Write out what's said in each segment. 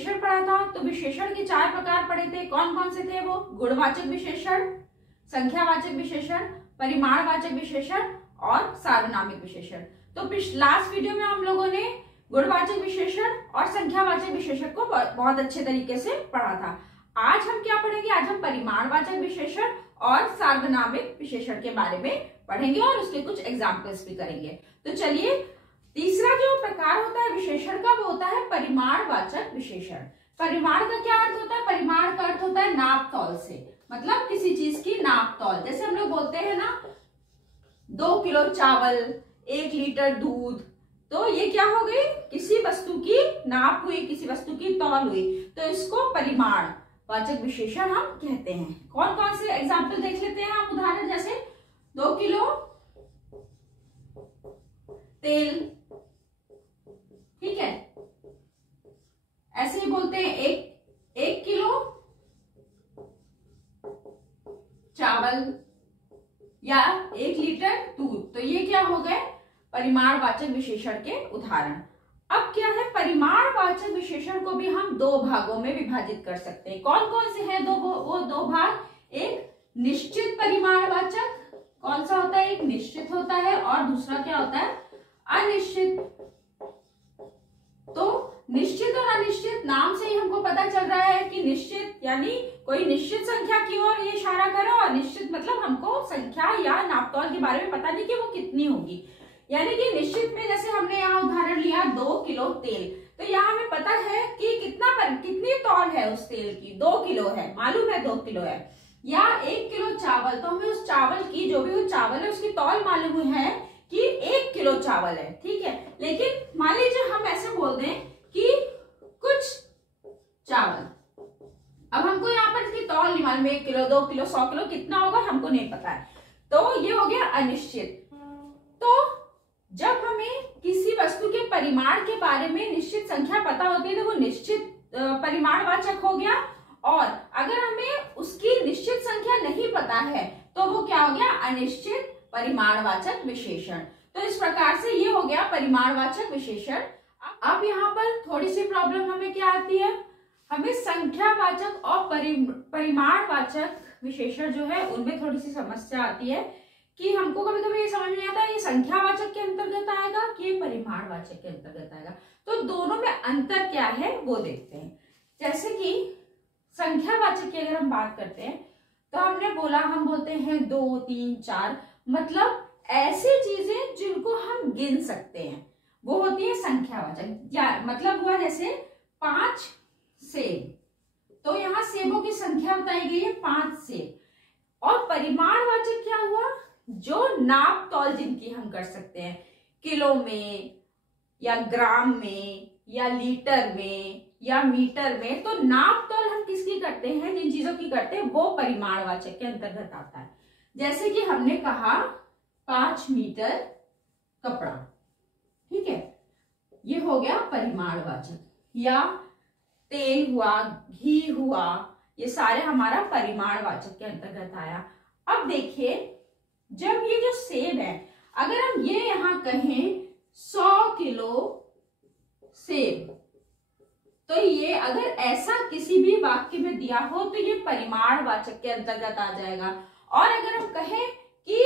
विशेषण पढ़ा था, तो विशेषण के 4 प्रकार पढ़े थे। कौन कौन से थे वो? गुणवाचक विशेषण, संख्यावाचक विशेषण, परिमाणवाचक विशेषण और सार्वनामिक विशेषण। तो लास्ट वीडियो में हम लोगों ने गुणवाचक विशेषण और संख्यावाचक विशेषण को बहुत अच्छे तरीके से पढ़ा था। आज हम क्या पढ़ेंगे? आज हम परिमाणवाचक विशेषण और सार्वनामिक विशेषण के बारे में पढ़ेंगे और उसके कुछ एग्जाम्पल्स भी करेंगे। तो चलिए, तीसरा जो प्रकार होता है विशेषण का वो होता है परिमाणवाचक विशेषण। परिमाण का क्या अर्थ होता है? परिमाण का अर्थ होता है नाप तौल से, मतलब किसी चीज की नाप तौल। जैसे हम लोग बोलते हैं ना 2 किलो चावल, 1 लीटर दूध, तो ये क्या हो गई? किसी वस्तु की नाप हुई, किसी वस्तु की तौल हुई, तो इसको परिमाणवाचक विशेषण हम कहते हैं। कौन कौन से एग्जाम्पल देख लेते हैं आप उदाहरण, जैसे 2 किलो तेल, ठीक है, ऐसे ही बोलते हैं 1 किलो चावल या 1 लीटर दूध। तो ये क्या हो गए? परिमाणवाचक विशेषण के उदाहरण। अब क्या है? परिमाणवाचक विशेषण को भी हम 2 भागों में विभाजित कर सकते हैं। कौन कौन से हैं वो 2 भाग? एक निश्चित परिमाणवाचक, कौन सा होता है? एक निश्चित होता है, और दूसरा क्या होता है? अनिश्चित। तो निश्चित और अनिश्चित नाम से ही हमको पता चल रहा है कि निश्चित यानी कोई निश्चित संख्या की ओर ये इशारा करो, और निश्चित मतलब हमको संख्या या नापतोल के बारे में पता नहीं कि वो कितनी होगी। यानी कि निश्चित में जैसे हमने यहाँ उदाहरण लिया 2 किलो तेल, तो यहाँ हमें पता है कि कितनी तौल है उस तेल की, 2 किलो है, मालूम है 2 किलो है। या 1 किलो चावल, तो हमें उस चावल की, जो भी वो चावल है उसकी तौल मालूम है कि 1 किलो चावल है, ठीक है। लेकिन मान लीजिए हम ऐसे बोल दें कि कुछ चावल, अब हमको यहाँ पर इसकी तौल नहीं मालूम, 1 किलो 2 किलो 100 किलो कितना होगा हमको नहीं पता है, तो ये हो गया अनिश्चित। तो जब हमें किसी वस्तु के परिमाण के बारे में निश्चित संख्या पता होती है तो वो निश्चित परिमाणवाचक हो गया, और अगर हमें उसकी निश्चित संख्या नहीं पता है तो वो क्या हो गया? अनिश्चित परिमाणवाचक विशेषण। तो इस प्रकार से ये हो गया परिमाणवाचक विशेषण। अब यहाँ पर थोड़ी सी प्रॉब्लम हमें क्या आती है? हमें संख्यावाचक और परिमाणवाचक विशेषण जो है उनमें थोड़ी सी समस्या आती है कि हमको कभी कभी ये समझ नहीं आता है ये संख्यावाचक के अंतर्गत आएगा कि ये परिमाणवाचक के अंतर्गत आएगा। तो दोनों में अंतर क्या है वो देखते हैं। जैसे कि संख्यावाचक की अगर हम बात करते हैं तो हमने बोला, हम बोलते हैं 2 3 4, मतलब ऐसी चीजें जिनको हम गिन सकते हैं वो होती है संख्यावाचक। या मतलब हुआ जैसे 5 सेब, तो यहाँ सेबों की संख्या बताई गई है 5 सेब। और परिमाणवाचक क्या हुआ? जो नाप तौल जिनकी हम कर सकते हैं, किलो में या ग्राम में या लीटर में या मीटर में, तो नाप तौल हम किसकी करते हैं? जिन चीजों की करते हैं वो परिमाणवाचक के अंतर्गत आता है। जैसे कि हमने कहा 5 मीटर कपड़ा, ठीक है, ये हो गया परिमाणवाचक। या तेल हुआ, घी हुआ, ये सारे हमारा परिमाणवाचक के अंतर्गत आया। अब देखिए, जब ये जो सेब है, अगर हम ये यहां कहें 100 किलो सेब, तो ये अगर ऐसा किसी भी वाक्य में दिया हो तो ये परिमाणवाचक के अंतर्गत आ जाएगा। और अगर हम कहें कि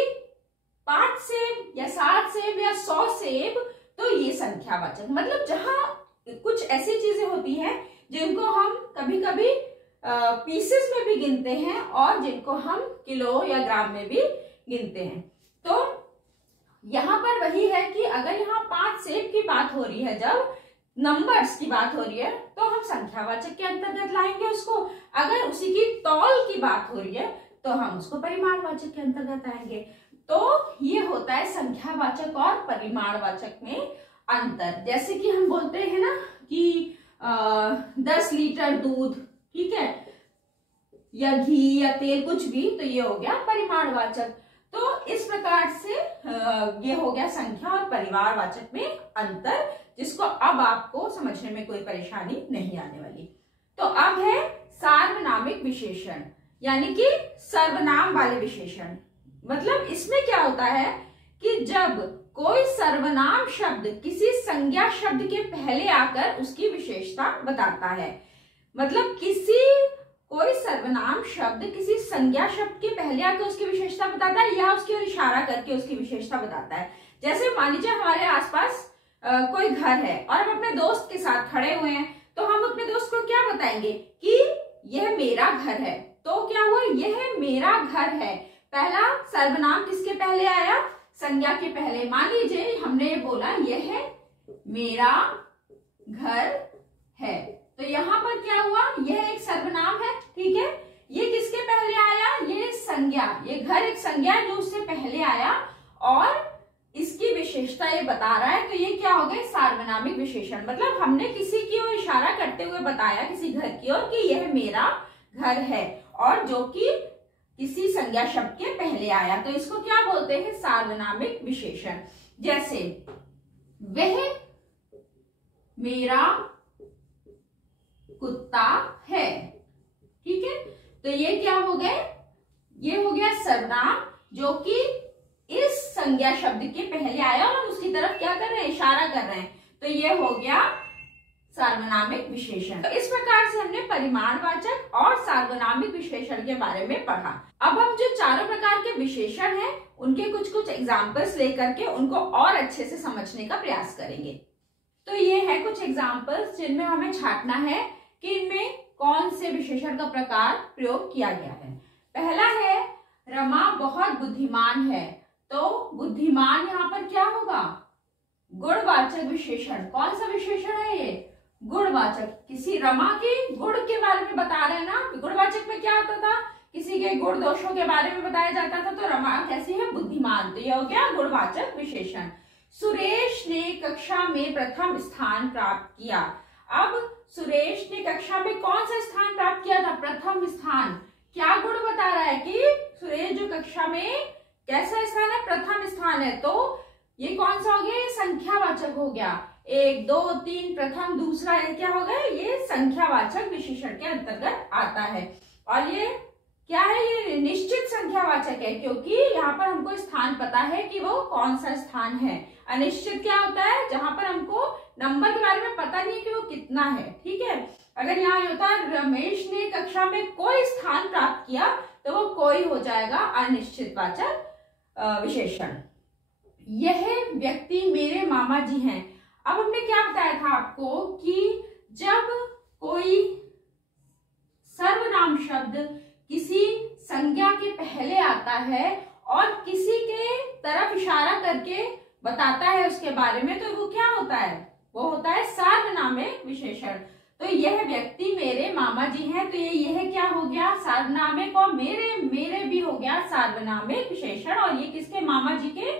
5 सेब या 7 सेब या 100 सेब, तो ये संख्यावाचक। मतलब जहां कुछ ऐसी चीजें होती हैं जिनको हम कभी कभी पीसेस में भी गिनते हैं और जिनको हम किलो या ग्राम में भी गिनते हैं। तो यहाँ पर वही है कि अगर यहाँ 5 सेब की बात हो रही है, जब नंबर्स की बात हो रही है, तो हम संख्यावाचक के अंतर्गत लाएंगे उसको। अगर उसी की तौल की बात हो रही है तो हम उसको परिमाणवाचक के अंतर्गत आएंगे। तो ये होता है संख्यावाचक और परिमाणवाचक में अंतर। जैसे कि हम बोलते हैं ना कि 10 लीटर दूध, ठीक है, या घी या तेल, कुछ भी, तो ये हो गया परिमाणवाचक। तो इस प्रकार से ये हो गया संख्या और परिमाणवाचक में अंतर, जिसको अब आपको समझने में कोई परेशानी नहीं आने वाली। तो अब है सार्वनामिक विशेषण, यानी कि सर्वनाम वाले विशेषण। मतलब इसमें क्या होता है कि जब कोई सर्वनाम शब्द किसी संज्ञा शब्द के पहले आकर उसकी विशेषता बताता है। मतलब कोई सर्वनाम शब्द किसी संज्ञा शब्द के पहले आकर उसकी विशेषता बताता है या उसकी ओर इशारा करके उसकी विशेषता बताता है। जैसे मान लीजिए हमारे आसपास कोई घर है और हम अपने दोस्त के साथ खड़े हुए हैं, तो हम अपने दोस्त को क्या बताएंगे कि यह मेरा घर है। तो क्या हुआ, यह मेरा घर है। पहला सर्वनाम किसके पहले आया, संज्ञा के पहले। मान लीजिए हमने बोला यह मेरा घर है, तो यहाँ पर क्या हुआ, यह एक सर्वनाम है, ठीक है। ये किसके पहले आया, ये संज्ञा, ये घर एक संज्ञा है जो उससे पहले आया और इसकी विशेषता ये बता रहा है, तो ये क्या हो गए, सार्वनामिक विशेषण। मतलब हमने किसी की ओर इशारा करते हुए बताया किसी घर की ओर कि यह मेरा घर है, और जो कि किसी संज्ञा शब्द के पहले आया, तो इसको क्या बोलते हैं, सार्वनामिक विशेषण। जैसे वह मेरा कुत्ता है, ठीक है। तो ये क्या हो गए, ये हो गया सर्वनाम जो कि इस संज्ञा शब्द के पहले आया और उसकी तरफ क्या कर रहे हैं, इशारा कर रहे हैं, तो ये हो गया सार्वनामिक विशेषण। तो इस प्रकार से हमने परिमाणवाचक और सार्वनामिक विशेषण के बारे में पढ़ा। अब हम जो चारों प्रकार के विशेषण हैं उनके कुछ एग्जाम्पल्स लेकर के उनको और अच्छे से समझने का प्रयास करेंगे। तो ये है कुछ एग्जाम्पल्स जिनमें हमें छांटना है कि इनमें कौन से विशेषण का प्रकार प्रयोग किया गया है। पहला है रमा बहुत बुद्धिमान है, तो बुद्धिमान यहाँ पर क्या होगा, गुणवाचक विशेषण। कौन सा विशेषण है ये, गुणवाचक। किसी रमा के गुण के बारे में बता रहे हैं ना, गुणवाचक में क्या होता था, किसी के गुण दोषों के बारे में बताया जाता था, तो रमा कैसी है, बुद्धिमान, तो यह हो गया गुणवाचक विशेषण। सुरेश ने कक्षा में प्रथम स्थान प्राप्त किया। अब सुरेश ने कक्षा में कौन सा स्थान प्राप्त किया था, प्रथम स्थान। क्या गुण बता रहा है कि सुरेश जो कक्षा में कैसा स्थान है, प्रथम स्थान है, तो ये कौन सा हो गया, ये संख्यावाचक हो गया। 1 2 3 प्रथम, दूसरा, ये क्या हो गया, ये संख्यावाचक विशेषण के अंतर्गत आता है। और ये क्या है, ये निश्चित संख्यावाचक है, क्योंकि यहाँ पर हमको स्थान पता है कि वो कौन सा स्थान है। अनिश्चित क्या होता है, जहां पर हमको नंबर के बारे में पता नहीं है कि वो कितना है, ठीक है। अगर यहाँ होता है रमेश ने कक्षा में कोई स्थान प्राप्त किया, तो वो कोई हो जाएगा अनिश्चितवाचक विशेषण। यह व्यक्ति मेरे मामा जी हैं। अब हमने क्या बताया था आपको कि जब कोई सर्वनाम शब्द किसी संज्ञा के पहले आता है और किसी के तरफ इशारा करके बताता है उसके बारे में, तो वो क्या होता है, वो होता है सार्वनामिक विशेषण। तो यह व्यक्ति मेरे मामा जी हैं, तो यह क्या हो गया, सार्वनामिक, और मेरे भी हो गया सार्वनामिक विशेषण, और ये किसके, मामा जी के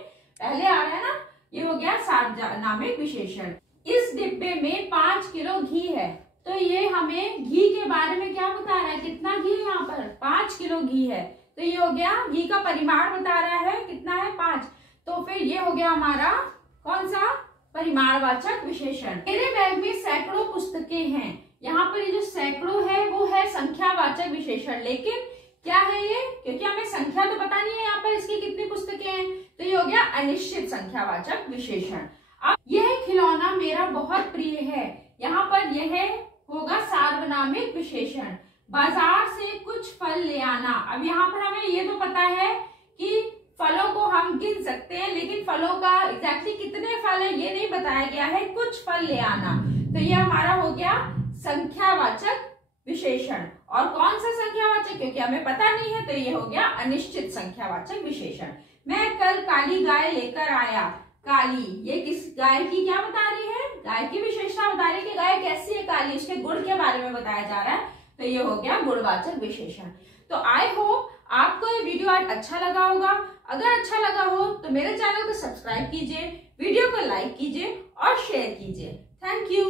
पहले आ रहा है ना, ये हो गया सार्वनामिक विशेषण। इस डिब्बे में 5 किलो घी है, तो ये हमें घी के बारे में क्या बता रहा है, कितना घी है, यहाँ पर 5 किलो घी है, तो ये हो गया घी का परिमाण बता रहा है, कितना है, 5। तो फिर ये हो गया हमारा कौन सा, परिमाणवाचक विशेषण। मेरे बैग में सैकड़ों पुस्तकें हैं। यहाँ पर ये जो सैकड़ों है वो है संख्यावाचक विशेषण, लेकिन क्या है ये, क्योंकि हमें संख्या तो पता नहीं है यहाँ पर इसकी कितनी पुस्तकें हैं, तो ये हो गया अनिश्चित संख्यावाचक विशेषण। अब यह खिलौना मेरा बहुत प्रिय है, यहाँ पर यह होगा सार्वनामिक विशेषण। बाजार से कुछ फल ले आना। अब यहाँ पर हमें ये तो पता है कि फलों को हम गिन सकते हैं, लेकिन फलों का एग्जैक्टली कितने फल है ये नहीं बताया गया है, कुछ फल ले आना, तो ये हमारा हो गया संख्यावाचक विशेषण। और कौन सा संख्यावाचक, क्योंकि हमें पता नहीं है, तो ये हो गया अनिश्चित संख्यावाचक विशेषण। मैं कल काली गाय लेकर आया। काली, ये किस गाय की क्या बता रही है, गाय की विशेषता बता रही है कि गाय कैसी है, काली, उसके गुण के बारे में बताया जा रहा है, तो ये हो गया गुणवाचक विशेषण। तो आई होप आपको ये वीडियो आज अच्छा लगा होगा। अगर अच्छा लगा हो तो मेरे चैनल को सब्सक्राइब कीजिए, वीडियो को लाइक कीजिए और शेयर कीजिए। Thank you.